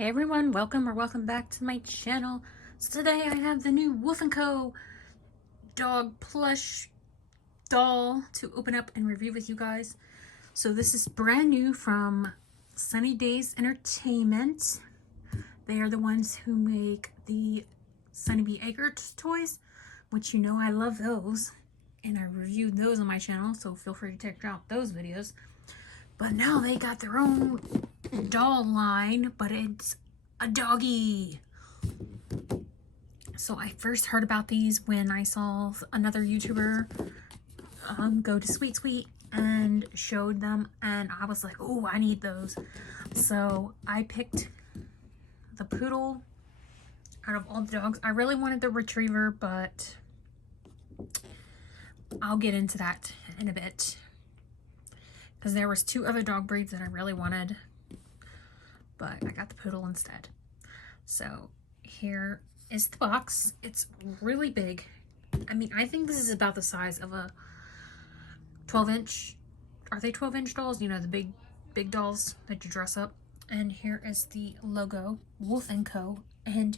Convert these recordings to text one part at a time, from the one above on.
Hey everyone, welcome back to my channel. So today I have the new Woof Co dog plush doll to open up and review with you guys. So this is brand new from Sunny Days Entertainment. They are the ones who make the Sunny Bee Eggert toys, which you know I love those. And I reviewed those on my channel, so feel free to check out those videos. But now they got their own doll line, but it's a doggy. So I first heard about these when I saw another YouTuber go to Sweet Sweet and showed them, and I was like, oh, I need those. So I picked the poodle out of all the dogs. I really wanted the retriever, but I'll get into that in a bit, because there was two other dog breeds that I really wanted, but I got the poodle instead. So here is the box. It's really big. I mean, I think this is about the size of a 12-inch. Are they 12-inch dolls? You know, the big dolls that you dress up. And here is the logo, Woof Co. And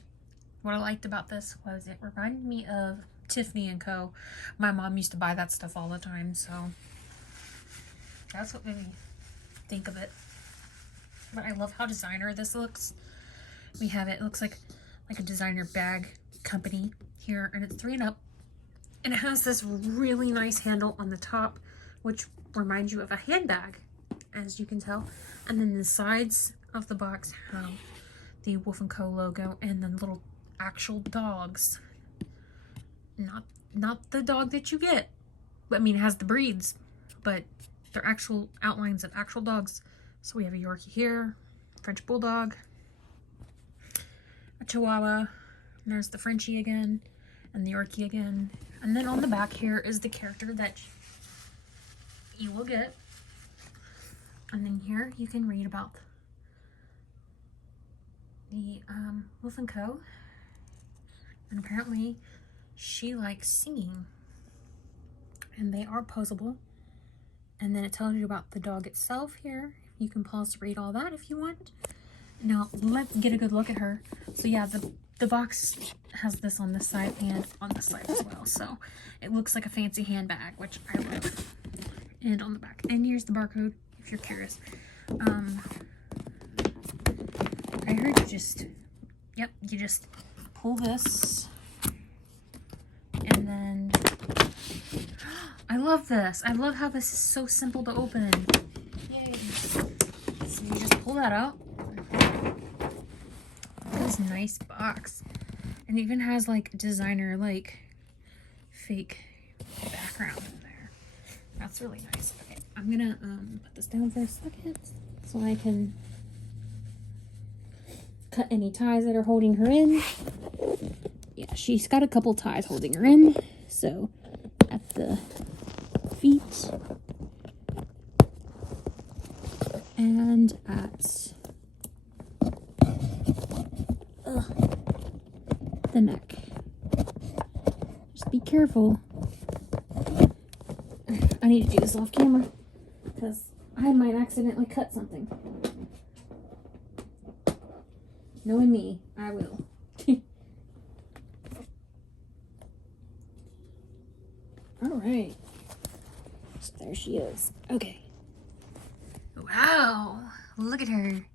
what I liked about this was it reminded me of Tiffany & Co. My mom used to buy that stuff all the time, so that's what made me think of it. But I love how designer this looks. We have it looks like a designer bag company here, and it's 3 and up. And it has this really nice handle on the top, which reminds you of a handbag, as you can tell. And then the sides of the box have the Woof Co logo and then little actual dogs. Not the dog that you get. I mean, it has the breeds, but they're actual outlines of actual dogs. So we have a Yorkie here, French Bulldog, a Chihuahua, and there's the Frenchie again, and the Yorkie again. And then on the back here is the character that you will get. And then here you can read about the Woof Co. And apparently she likes singing. And they are posable. And then it tells you about the dog itself here. You can pause to read all that if you want. Now, let's get a good look at her. So yeah, the box has this on this side and on this side as well. So it looks like a fancy handbag, which I love. And on the back. And here's the barcode, if you're curious. I heard you just pull this. And then I love this. I love how this is so simple to open. Yay. So you just pull that out. This nice box. And it even has like designer, like fake background in there. That's really nice. Okay, I'm gonna put this down for a second so I can cut any ties that are holding her in. Yeah, she's got a couple ties holding her in. So at the feet and at the neck. Just be careful. I need to do this off camera because I might accidentally cut something. Knowing me, I will. Alright. So there she is. Okay. Wow. Look at her.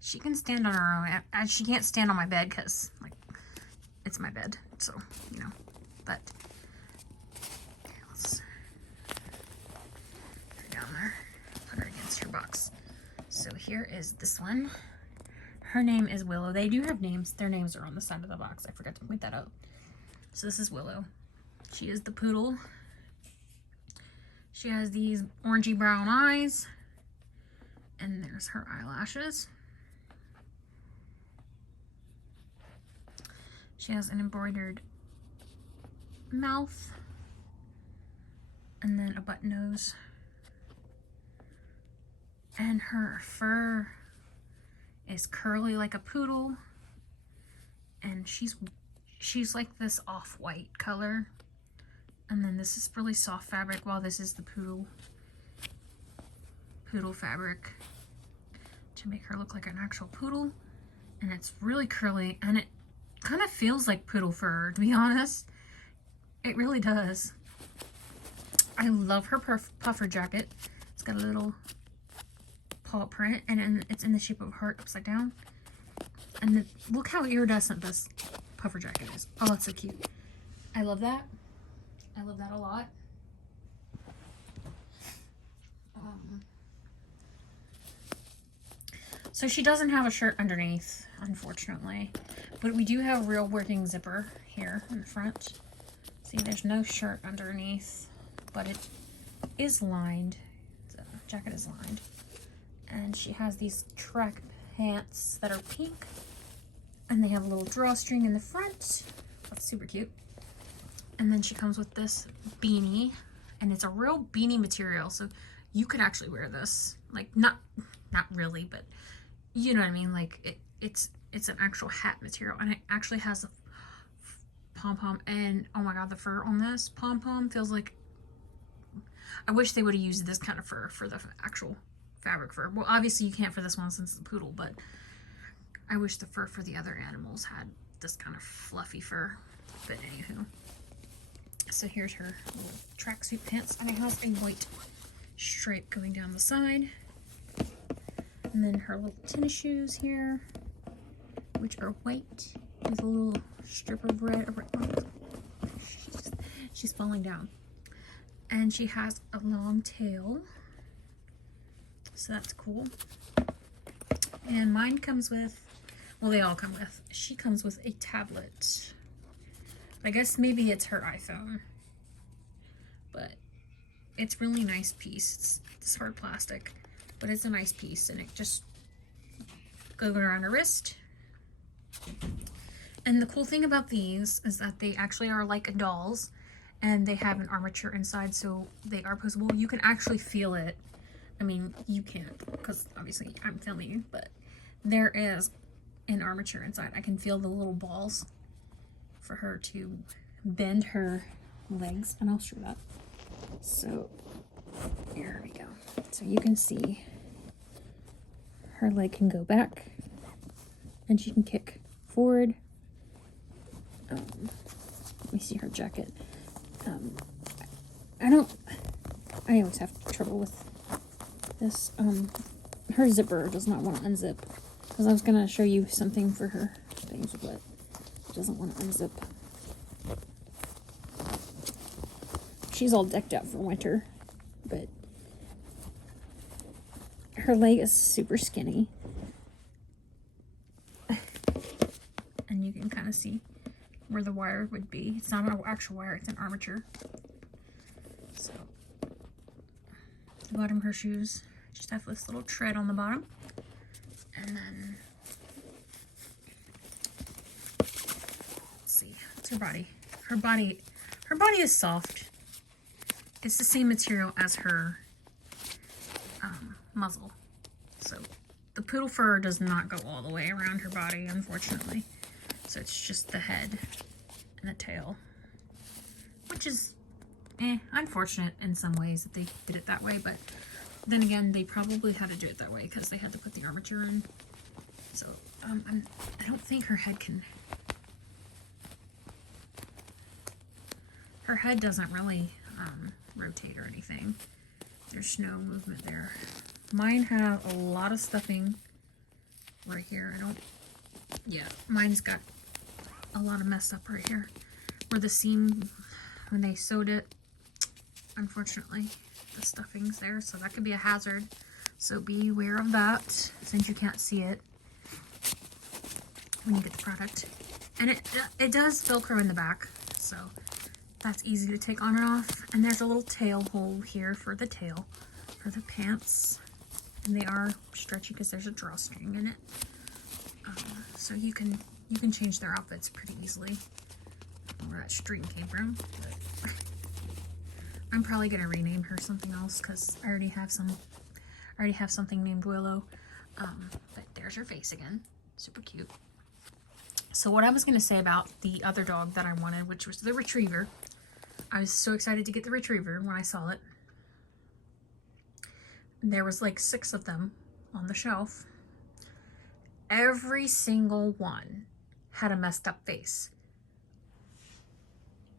She can stand on her own. She can't stand on my bed because, like, it's my bed. So, you know. But, let's put her down there. Put her against her box. So here is this one. Her name is Willow. They do have names. Their names are on the side of the box. I forgot to point that out. So this is Willow. She is the poodle. She has these orangey brown eyes. And there's her eyelashes. She has an embroidered mouth. And then a button nose. And her fur is curly like a poodle. And she's like this off-white color. And then this is really soft fabric, while this is the poodle fabric. to make her look like an actual poodle. And it's really curly, and it kind of feels like poodle fur, to be honest. It really does. I love her puffer jacket. It's got a little paw print, and then it's in the shape of a heart upside down. And look how iridescent this puffer jacket is. Oh, that's so cute. I love that. I love that a lot. So she doesn't have a shirt underneath, unfortunately. But we do have a real working zipper here in the front. See, there's no shirt underneath, but it is lined. The jacket is lined. And she has these track pants that are pink. And they have a little drawstring in the front. That's super cute. And then she comes with this beanie. And it's a real beanie material. So you could actually wear this. Like, not really, but you know what I mean? Like, it's an actual hat material. And it actually has a pom-pom. And, oh my god, the fur on this pom-pom feels like... I wish they would have used this kind of fur for the actual fabric fur. Well, obviously you can't for this one since it's a poodle, but I wish the fur for the other animals had this kind of fluffy fur. But anywho. So here's her little tracksuit pants. And it has a white stripe going down the side. And then her little tennis shoes here, which are white with a little strip of red around. She's falling down. And she has a long tail. So that's cool. And mine comes with, well, they all come with, she comes with a tablet. I guess maybe it's her iPhone. But it's really nice piece. It's hard plastic. But it's a nice piece, and it just goes around her wrist. And the cool thing about these is that they actually are like dolls, and they have an armature inside, so they are posable. You can actually feel it. I mean, you can't, because obviously I'm filming, but there is an armature inside. I can feel the little balls for her to bend her legs, and I'll show that. So here we go. So you can see her leg can go back and she can kick forward. Let me see her jacket. I always have trouble with this. Her zipper does not want to unzip, because I was going to show you something for her things, but it doesn't want to unzip. She's all decked out for winter, but her leg is super skinny. And you can kind of see where the wire would be. It's not an actual wire, it's an armature. So, the bottom of her shoes just have this little tread on the bottom. And then, let's see, what's her body? Her body is soft. It's the same material as her muzzle. So the poodle fur does not go all the way around her body, unfortunately. So it's just the head and the tail, which is unfortunate in some ways that they did it that way, but then again, they probably had to do it that way because they had to put the armature in. So I don't think her head can... Her head doesn't really rotate or anything. There's no movement there. Mine have a lot of stuffing right here. Mine's got a lot of messed up right here. Where the seam, when they sewed it, unfortunately, the stuffing's there. So that could be a hazard. So be aware of that, since you can't see it when you get the product. And it does Velcro in the back, so that's easy to take on and off. And there's a little tail hole here for the tail, for the pants. And they are stretchy because there's a drawstring in it. So you can change their outfits pretty easily. I don't know where that string came from, but I'm probably gonna rename her something else because I already have something named Willow. But there's her face again, super cute. So what I was gonna say about the other dog that I wanted, which was the retriever. I was so excited to get the retriever when I saw it. There was like 6 of them on the shelf, every single one had a messed up face.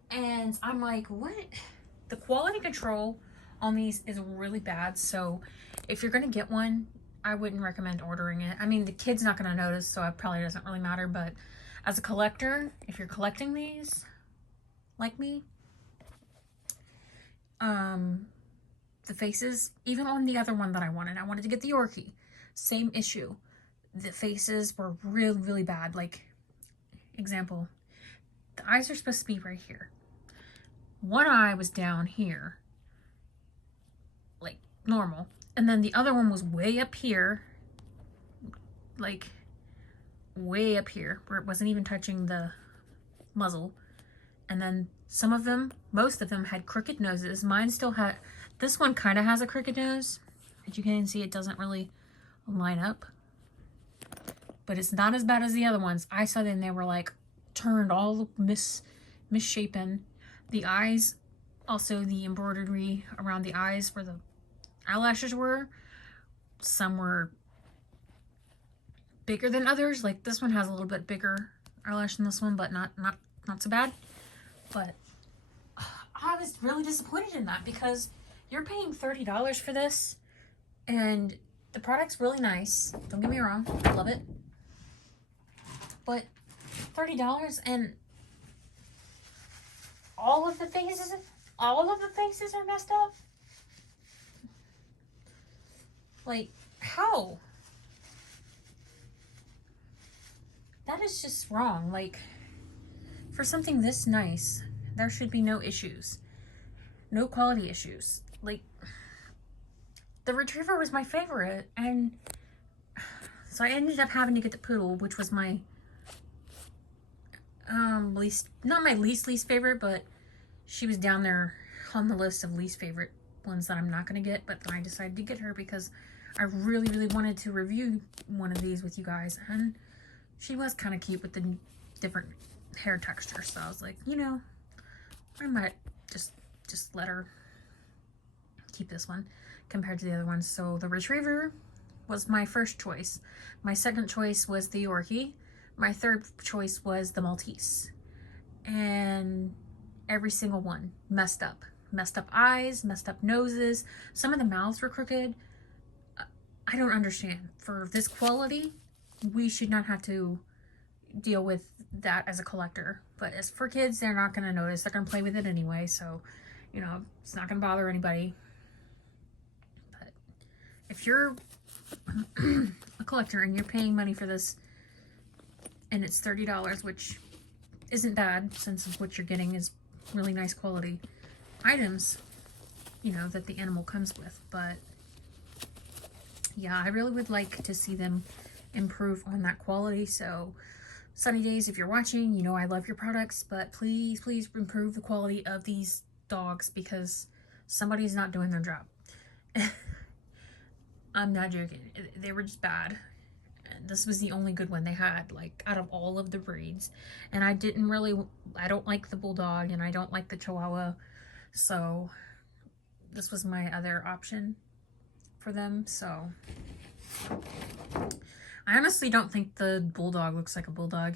And I'm like, what? The quality control on these is really bad. So if you're gonna get one, I wouldn't recommend ordering it. I mean, the kid's not gonna notice, so it probably doesn't really matter. But as a collector, if you're collecting these, like me, the faces, even on the other one that I wanted to get the Yorkie, same issue. The faces were really, really bad. Like, example, the eyes are supposed to be right here. One eye was down here, like normal, and then the other one was way up here, like way up here, where it wasn't even touching the muzzle. And then some of them, most of them, had crooked noses. Mine still had, this one kind of has a crooked nose. As you can see, it doesn't really line up, but it's not as bad as the other ones. I saw them, they were like turned all misshapen. The eyes, also the embroidery around the eyes where the eyelashes were, some were bigger than others. Like this one has a little bit bigger eyelash than this one, but not so bad. But I was really disappointed in that, because you're paying $30 for this, and the product's really nice. Don't get me wrong, I love it. But $30 and all of the faces are messed up. Like, how? That is just wrong. Like, for something this nice, there should be no issues. No quality issues. Like, the retriever was my favorite, and so I ended up having to get the poodle, which was my not my least favorite, but she was down there on the list of least favorite ones that I'm not going to get. But then I decided to get her because I really wanted to review one of these with you guys, and she was kind of cute with the different hair texture. So I was like, you know, I might just let her keep this one compared to the other ones. So the retriever was my first choice. My second choice was the Yorkie. My third choice was the Maltese. And every single one messed up. Messed up eyes, messed up noses. Some of the mouths were crooked. I don't understand. For this quality, we should not have to deal with that as a collector. But as for kids, they're not going to notice. They're going to play with it anyway. So, you know, it's not going to bother anybody. But if you're a collector and you're paying money for this, and it's $30, which isn't bad since what you're getting is really nice quality items, you know, that the animal comes with. But yeah, I really would like to see them improve on that quality. So Sunny Days, if you're watching, you know I love your products, but please improve the quality of these dogs, because somebody's not doing their job. I'm not joking. They were just bad. This was the only good one they had, like, out of all of the breeds. And I don't like the Bulldog, and I don't like the Chihuahua. So this was my other option for them. So I honestly don't think the Bulldog looks like a Bulldog.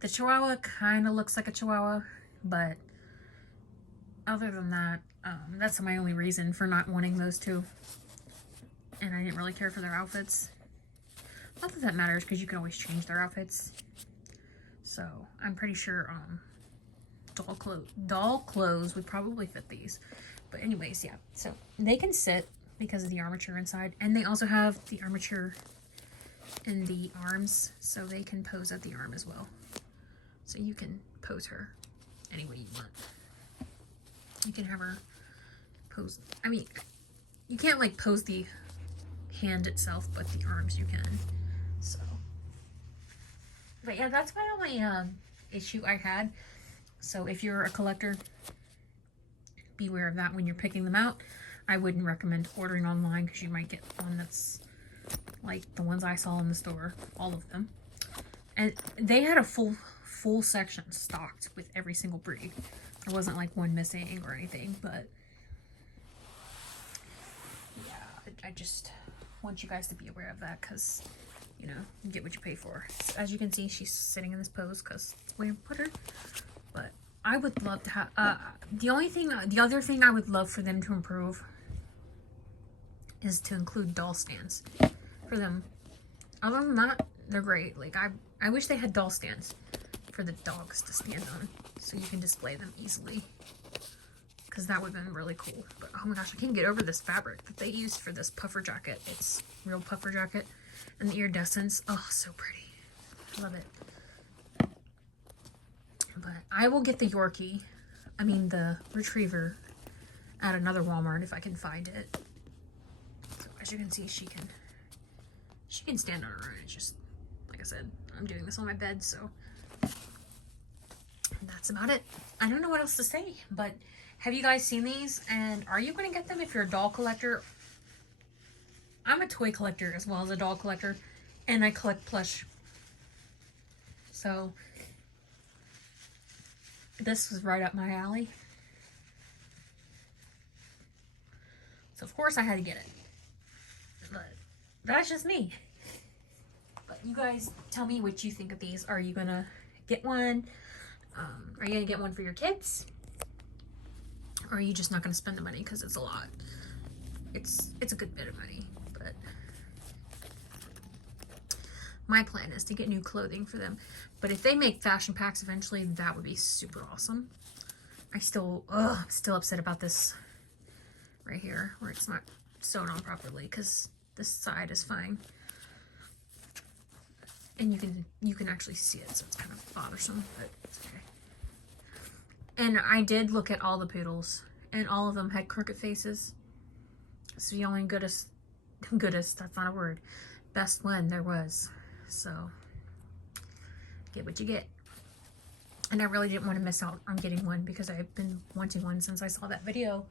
The Chihuahua kind of looks like a Chihuahua, but other than that, that's my only reason for not wanting those two. And I didn't really care for their outfits. Not that that matters, because you can always change their outfits. So I'm pretty sure doll clothes would probably fit these. But anyways, yeah. So they can sit because of the armature inside, and they also have the armature in the arms, so they can pose at the arm as well. So you can pose her any way you want. You can have her pose. I mean, you can't like pose the hand itself, but the arms you can. So, but yeah, that's my only issue I had. So if you're a collector, beware of that when you're picking them out. I wouldn't recommend ordering online, because you might get one that's like the ones I saw in the store, all of them. And they had a full section stocked with every single breed. There wasn't like one missing or anything, but yeah, I just want you guys to be aware of that, because you know, you get what you pay for. So as you can see, she's sitting in this pose because it's where I put her. But I would love to have, the other thing I would love for them to improve is to include doll stands for them. Other than that, they're great. Like, I wish they had doll stands for the dogs to stand on so you can display them easily. Because that would have been really cool. But oh my gosh, I can't get over this fabric that they used for this puffer jacket. It's real puffer jacket. And the iridescence. Oh, so pretty. I love it. But I will get the Yorkie. I mean the Retriever at another Walmart if I can find it. So as you can see, she can stand on her own. It's just, like I said, I'm doing this on my bed, so that's about it. I don't know what else to say, but have you guys seen these? And are you going to get them if you're a doll collector? I'm a toy collector as well as a doll collector, and I collect plush. So this was right up my alley. So of course I had to get it. But that's just me. But you guys tell me what you think of these. Are you gonna get one? Are you gonna get one for your kids? Or are you just not gonna spend the money because it's a lot? It's a good bit of money, but my plan is to get new clothing for them. But if they make fashion packs eventually, that would be super awesome. I'm still upset about this right here where it's not sewn on properly because this side is fine. And you can actually see it, so it's kind of bothersome, but it's okay. And I did look at all the poodles, and all of them had crooked faces. So the only goodest, that's not a word, best one there was. So get what you get. And I really didn't want to miss out on getting one because I've been wanting one since I saw that video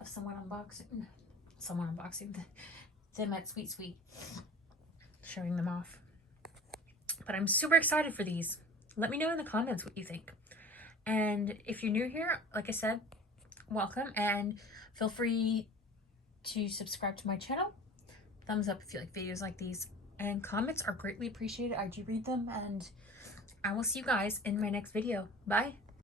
of someone unboxing them at Sweet Sweet, showing them off. But I'm super excited for these. Let me know in the comments what you think. And if you're new here, like I said, welcome, and feel free to subscribe to my channel. Thumbs up if you like videos like these. And comments are greatly appreciated. I do read them, and I will see you guys in my next video. Bye.